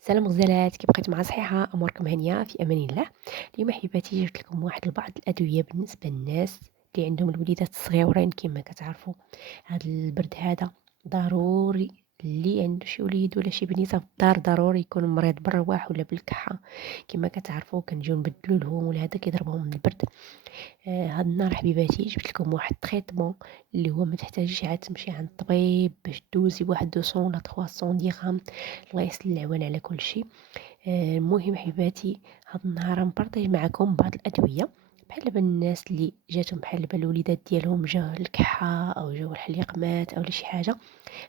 سلام غزالات، كي بقيتو مع صحيحة أموركم هانية في أمان الله. اليوم حبيباتي جبت لكم واحد بعض الأدوية بالنسبة للناس اللي عندهم الوليدات الصغيورين. كما كتعرفوا هذا البرد هذا ضروري، اللي عنده شي وليد ولا شي بنيته في الدار ضروري يكون مريض بالرواح ولا بالكحة. كما كتعرفوا كنجيو نبدلوا لهم ولا هذا كيضربهم من البرد. هاد النهار حبيباتي جبت لكم واحد التريتمون اللي هو ما تحتاجيش عاد تمشي عند الطبيب باش دوزي واحد 200 ولا 300 درهم. الله يسهل العوان على كل شيء. المهم حبيباتي، هاد النهار نبارطاج معكم بعض الأدوية بحال دابا الناس اللي جاتهم بحال دابا الوليدات ديالهم جا الكحة أو جاو الحليق مات أو شي حاجة.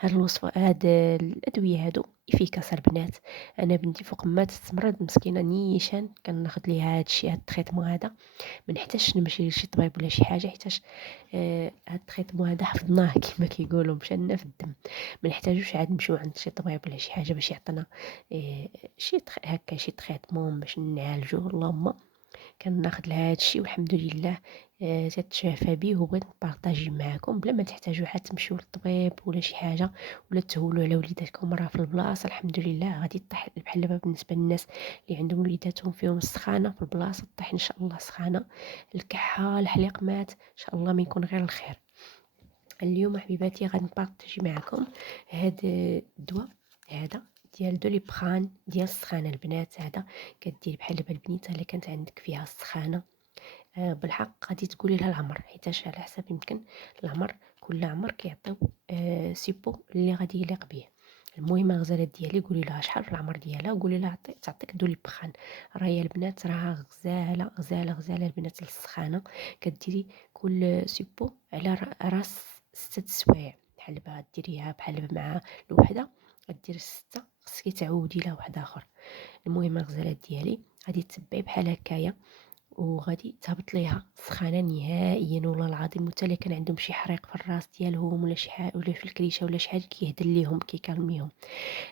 هاد الوصفة هاد الأدوية هادو إفيكاس البنات. أنا بنتي فوق ما تتمرض مسكينة نيشان كناخد ليها هادشي هاد التريتمون هذا. ما نحتاجش نمشي لشي طبيب ولا شي حاجة حيتاش هاد التريتمون هذا حفظناه كما كيقولوا مشالنا في الدم. ما نحتاجوش عاد نمشيو عند شي طبيب ولا شي حاجة باش يعطينا هكا شي تريتمون باش نعالجوه. اللهم كناخد لها هادشي والحمد لله تتشافى به، وبغيت نبارطاجي معاكم بلا ما تحتاجوا حتى تمشيو للطبيب ولا شي حاجه ولا تهولوا على وليداتكم. راه في البلاصه الحمد لله غادي طيح بحال دابا بالنسبه للناس اللي عندهم وليداتهم فيهم السخانه في البلاصه طيح ان شاء الله سخانه. الكحه الحليق مات ان شاء الله ما يكون غير الخير. اليوم حبيباتي غادي نبارطاجي معكم هاد الدواء هذا ديال دوليبران ديال السخانه البنات. هذا كدير بحال دابا البنيته اللي كانت عندك فيها السخانه. بالحق غادي تقولي لها العمر، حيتاش على حسب يمكن العمر، كل عمر كيعطيو سيبو اللي غادي يليق به. المهم الغزالات ديالي قولي لها شحال في العمر ديالها وقولي لها تعطيك دوليبران. راه يا البنات راها غزاله غزاله غزاله البنات للسخانه. كديري كل سيبو على راس 6 سوايع. بحال دابا ديريها بحال دابا مع الوحده غدير 6، خصك تعودي لها واحد اخر. المهم الغزالات ديالي غادي تتبعي بحال هكايا وغادي تهبط ليها سخانه نهائيا والله العظيم. حتى اللي كان عندهم شي حريق في الراس ديالهم ولا شي حاجه ولا في الكريشه ولا شي حاجه كيهدل ليهم كيكالميهم.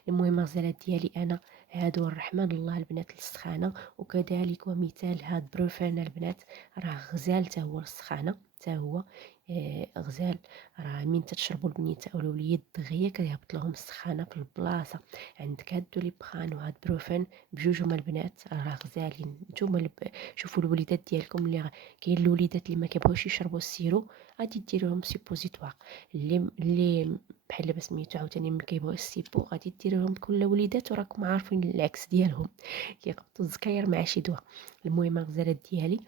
المهم الغزالات ديالي انا هادو الرحمن الله البنات للسخانه. وكذلك ومثال هاد بروفان البنات راه غزال تا هو للسخانه تا هو. غزال راه من تتشربوا البنيته او الوليد دغيا كيهبط لهم السخانه في البلاصه. عندك هاد دوليبران وهاد بروفان بجوجهم البنات راه غزالين. نتوما شوفوا الوليدات ديالكم اللي كاين الوليدات اللي ما كيبغيوش يشربوا السيرو غادي ديروا لهم سيبوزيتوار. اللي بحال دابا سميتو عاوتاني ما كيبغيوش السيبو غادي ديروا لهم كل وليدات وراكم عارفين العكس ديالهم كيقبطوا الزكاير مع شي دواء. المهم الغزالات ديالي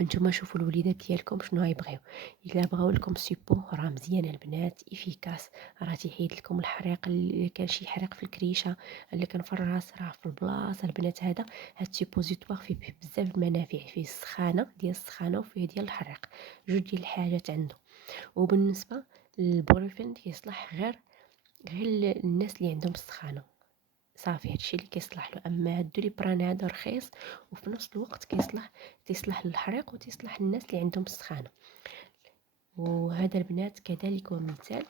نتوما شوفوا الوليدات ديالكم شنو غيبغيو. الا بغاو لكم سيبو راه مزيان البنات افيكاس. راه تيحيد لكم الحريق اللي كان شي حريق في الكريشه اللي كان في الراس راه في البلاصه البنات. هاد سيبوزيتوار فيه بزاف المنافع، فيه السخانه ديال السخانه وفيه ديال الحريق، جوج ديال الحاجات عنده. وبالنسبه للبروفين كيصلح غير الناس اللي عندهم السخانه صافي، هادشي اللي كيصلح له. اما هاد الدوليبران هذا رخيص وفي نفس الوقت تيصلح للحريق وتيصلح للناس اللي عندهم السخانه. وهذا البنات كذلك ومثال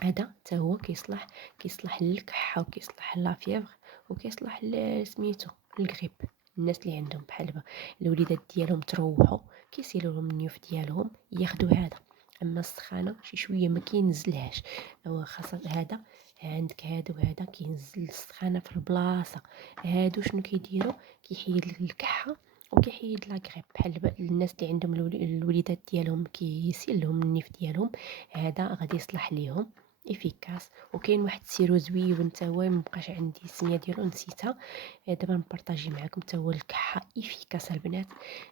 هذا حتى هو كيصلح للكحه وكيصلح لافيفغ وكيصلح سميتو الغريب. الناس اللي عندهم بحال دابا الوليدات ديالهم تروحوا كيسيلوا لهم النيوف ديالهم ياخذوا هذا. اما السخانه شي شويه ما كينزلهاش، هو خاصه هذا. عندك هذا وهذا كينزل السخانه في البلاصه. هادو شنو كيديروا؟ كيحيد لك الكحه وكيحيد لا غريب. بحال دابا الناس اللي عندهم الوليدات ديالهم كيسيل لهم النيف ديالهم هذا غادي يصلح ليهم افيكاس. وكاين واحد السيرو زويون حتى هو مابقاش عندي السميه ديالو نسيتها، دابا نبارطاجي معكم حتى هو الكحه افيكاس البنات.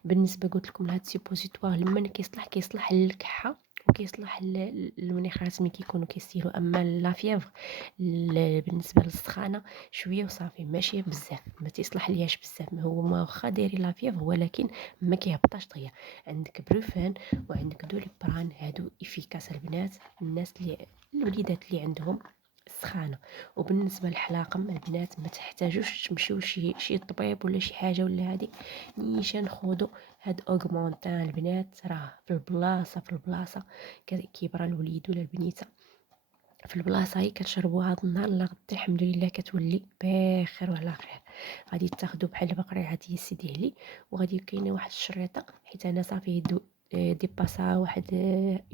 بالنسبه قلت لكم لهاد السيبوزيتوار لما كيصلح للكحه وكيصلح المناخيرات ملي كيكونوا كيسيلوا. اما لافيافغ بالنسبه للسخانه شويه وصافي ماشي بزاف، ما تيصلح لياش بزاف. هو ما واخا دايرين لافيافغ ولكن ما كيهبطاش دغيا. عندك بروفان وعندك دوليبران هادو افيكاس البنات الناس اللي الوليدات اللي عندهم السخانه. وبالنسبه للحلاقم البنات ما تحتاجوش تمشيو شي طبيب ولا شي حاجه ولا هادي، نيشان خذوا هاد اوغمونتان البنات راه في البلاصه كيبرى الوليد ولا البنيته في البلاصه هي كتشربوها هاد النهار لا غدا الحمد لله كتولي بخير وعلى خير. غادي تاخذوا بحال دابا قريعه ديال سيدي علي وغادي كاينه واحد الشريطه حيت انا صافي دي باسا واحد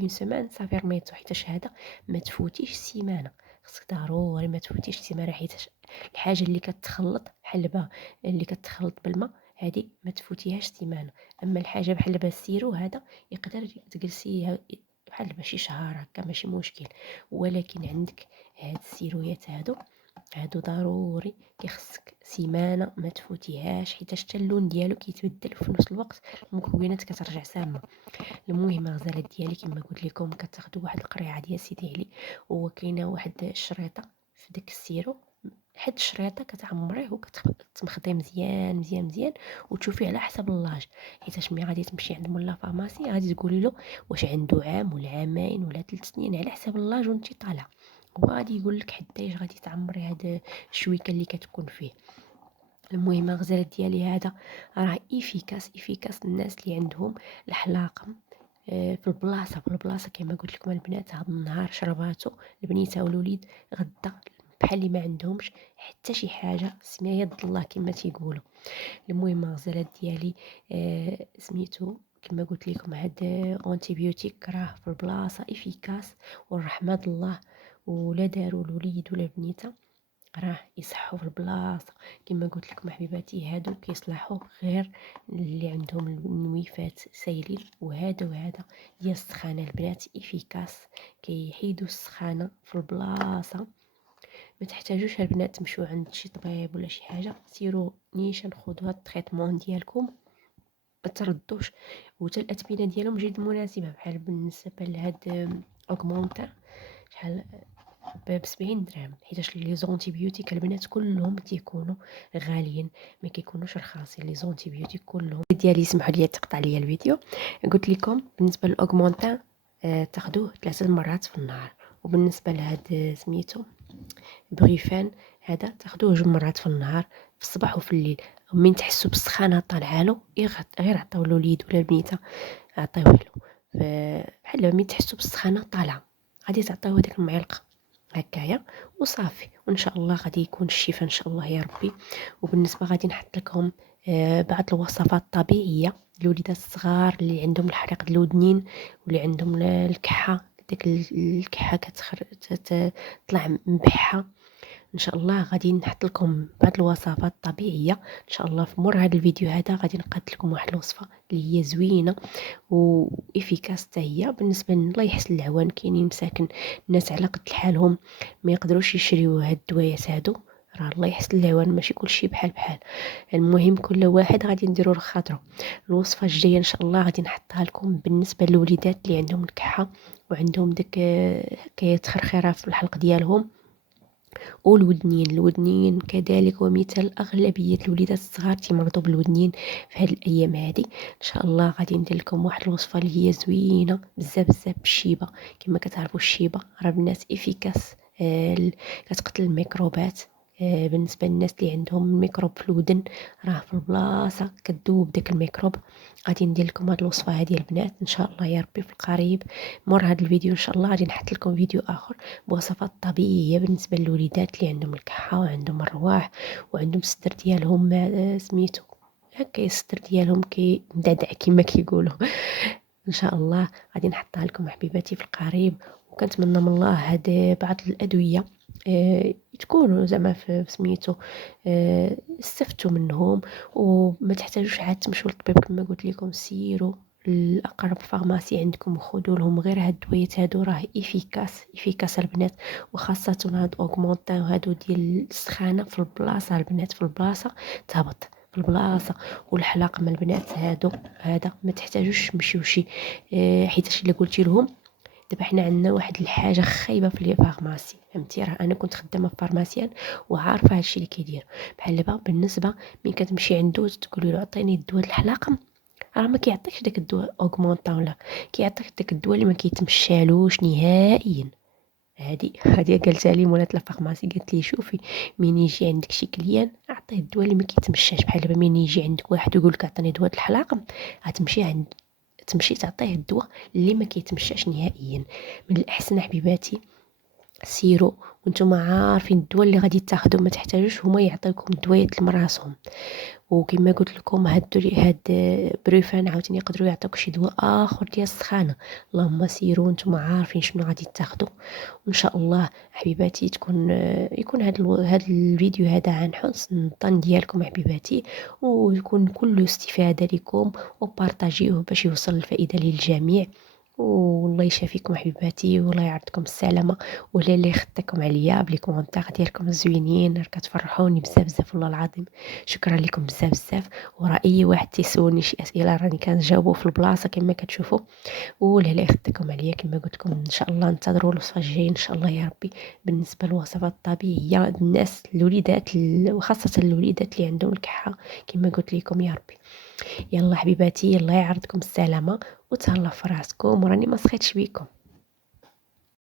اون سيمان صافي رميتو حيتاش هذا ما تفوتيش سيمانه. خصك ضروري ما تفوتيش سيمانه حيتاش الحاجة اللي كتخلط حلبة اللي كتخلط بالماء هذه ما تفوتيهاش سيمانة. أما الحاجة بحال دابا السيرو هذا يقدر تجلسيه بحال دابا شي شهر هكا ماشي مشكل. ولكن عندك هاد السيرويات هادو ضروري كيخصك سيمانة ما تفوتيهاش، حيتاش حتى اللون ديالو كيتبدل وفي نفس الوقت المكونات كترجع سامة. المهم الغزالات ديالي كما قلت لكم كتاخذوا واحد القريعه ديال سيدي علي، وكاينه واحد الشريطه في داك السيرو، حد الشريطه كتعمريه وكتمخضيه مزيان مزيان مزيان وتشوفيه على حسب اللاج. حيتاش ملي غادي تمشي عند مولا فارماسي غادي تقولي له واش عنده عام ولا عامين ولا 3 سنين على حسب اللاج وانت طالعه، هو غادي يقول لك حداش غادي تعمري هاد الشويكه اللي كتكون فيه. المهم الغزالات ديالي هذا راه افيكاس الناس اللي عندهم الحلاقم في البلاصه كما قلت لكم البنات. هذا النهار شرباتو البنيته والوليد، غدا بحال اللي ما عندهمش حتى شي حاجه، سميه يد الله كما تيقولوا. المهم الغزالات ديالي سميتو كما قلت لكم هاد اونتيبيوتيك راه في البلاصه افيكاس، والرحمه الله ولا داروا الوليد ولا البنيته راه يصحوا في البلاصه. كما قلت لكم حبيباتي هادو كيصلحوا غير اللي عندهم النويفات سايلين، وهذا ديال السخانه البنات افيكاس كيحيدوا السخانه في البلاصه. ما تحتاجوش البنات تمشوا عند شي طبيب ولا شي حاجه، سيروا نيشان خذوا هاد التريتمون ديالكم ما تردوش. وتا الاثمنه ديالهم جد مناسبه، بحال بالنسبه لهاد اوغمونتا شحال ب70 درهم، حيتاش لي زونتيبيوتيك البنات كلهم تيكونوا غاليين ما كيكونوش رخاصين. لي زونتيبيوتيك كلهم ديالي سمحوا لي تقطع لي الفيديو. قلت لكم بالنسبه للاوغمونتان تاخذوه 3 مرات في النهار، وبالنسبه لهاد سميتو بغيفان هذا تاخذوه 2 مرات في النهار، في الصباح وفي الليل. ومن تحسوا بالسخانه طالعه له غير عطيو الوليد ولا البنيته عطيوه له، بحال ملي تحسوا بالسخانه طالعه غادي تعطيوه ديك المعلقه هكايا وصافي، وان شاء الله غادي يكون الشفاء ان شاء الله يا ربي. وبالنسبه غادي نحط لكم بعض الوصفات الطبيعيه للوليدات الصغار اللي عندهم الحريق ديال الودنين واللي عندهم الكحه، ديك الكحه تطلع مبحه. ان شاء الله غادي نحط لكم بعض الوصفات الطبيعيه ان شاء الله في مور هذا الفيديو هذا. غادي نقاد لكم واحد الوصفه اللي هي زوينه وافيكاس حتى هي بالنسبه الله يحسن العوان. كاينين مساكن الناس على قد حالهم ما يقدروش يشريو هاد الدوايات هادو، راه الله يحسن العوان ماشي كلشي بحال. المهم كل واحد غادي نديرو لخاطرو. الوصفه الجايه ان شاء الله غادي نحطها لكم بالنسبه للوليدات اللي عندهم الكحه وعندهم داك كيتخرخره في الحلق ديالهم، الودنين كذلك. ومثال اغلبيه الوليدات الصغار تيمرضوا بالودنين في هذه الايام هذه. ان شاء الله غادي ندير لكم واحد الوصفه اللي هي زوينه بزاف بزاف بالشيبه. كما كتعرفوا الشيبه راه الناس افيكاس كتقتل الميكروبات. بالنسبه للناس اللي عندهم الميكروب في الودن راه في البلاصه كتذوب داك الميكروب. غادي ندير لكم هذه الوصفه هذه البنات ان شاء الله يا ربي في القريب. مور هذا الفيديو ان شاء الله غادي نحط لكم فيديو اخر بوصفات طبيعيه بالنسبه للوليدات اللي عندهم الكحه وعندهم الرواح وعندهم الصدر ديالهم سميتو هكا الصدر ديالهم كي مدعدع كما كيقولوا. ان شاء الله غادي نحطها لكم حبيباتي في القريب. وكنتمنى من الله هاد بعض الادويه تكونوا زعما في سميتو استفدتوا منهم وما تحتاجوش عاد تمشوا للطبيب. كما قلت لكم سيروا الاقرب فارماسي عندكم وخذوا لهم غير هاد الدويات هادو، راه افيكاس البنات. وخاصه هاد اوغمونطين هادو ديال السخانه في البلاصه البنات، في البلاصه تهبط في البلاصه. والحلاق من البنات هذا ما تحتاجوش تمشيو شي حيتاش الا قلتي لهم دابا حنا عندنا واحد الحاجه خايبه في لي فارماسي فهمتي. راه انا كنت خدامه في فارماسيان وعارفه هادشي اللي كيدير. بحال دابا بالنسبه ملي كتمشي عنده تقولي له عطيني الدواء الحلاقه راه ما كيعطيكش داك الدواء اوغمونطا ولا كيعطيك داك الدواء اللي ما كيتمشالوش نهائيا. هادي قالتها لي مولات الفارماسي قالت لي شوفي مين يجي عندك شي كليان اعطيه الدواء اللي ما كيتمشاش. بحال دابا مين يجي عندك واحد يقول لك عطيني دواء الحلاقه تمشي تعطيه الدواء اللي ما كيتمشاش نهائيا. من الاحسن حبيباتي سيروا وانتم عارفين الدواء اللي غادي تاخدوا، ما تحتاجوش هما يعطيوكم الدوايات لمراسهم. وكما قلت لكم هاد بروفان عاوتاني يقدروا يعطيوك شي دواء اخر ديال السخانه. اللهم سيروا وانتم عارفين شنو غادي تاخدوا. وان شاء الله حبيباتي يكون هاد الفيديو هذا عن حسن الظن ديالكم حبيباتي، ويكون كله استفاده لكم، وبارطاجيوه باش يوصل الفائده للجميع. والله يشافيكم حبيباتي، والله يعطيكم السلامه. ولا اللي خدتكم عليا بلي كومونتير ديالكم زوينين، راه كتفرحوني بزاف بزاف والله العظيم. شكرا لكم بزاف بزاف. وراه اي واحد تيسولني شي اسئله راني كنجاوبو في البلاصه كما كتشوفوا. ولا لا يخدكم عليا كما قلت لكم، ان شاء الله انتظروا الوصفه الجايه ان شاء الله يا ربي. بالنسبه للوصفات الطبيعيه الناس الوليدات وخاصه الوليدات اللي عندهم الكحه كما قلت لكم يا ربي. يلا حبيباتي، الله يعرضكم السلامه وتهلاو في راسكم، وراني ما سخيتش بيكم.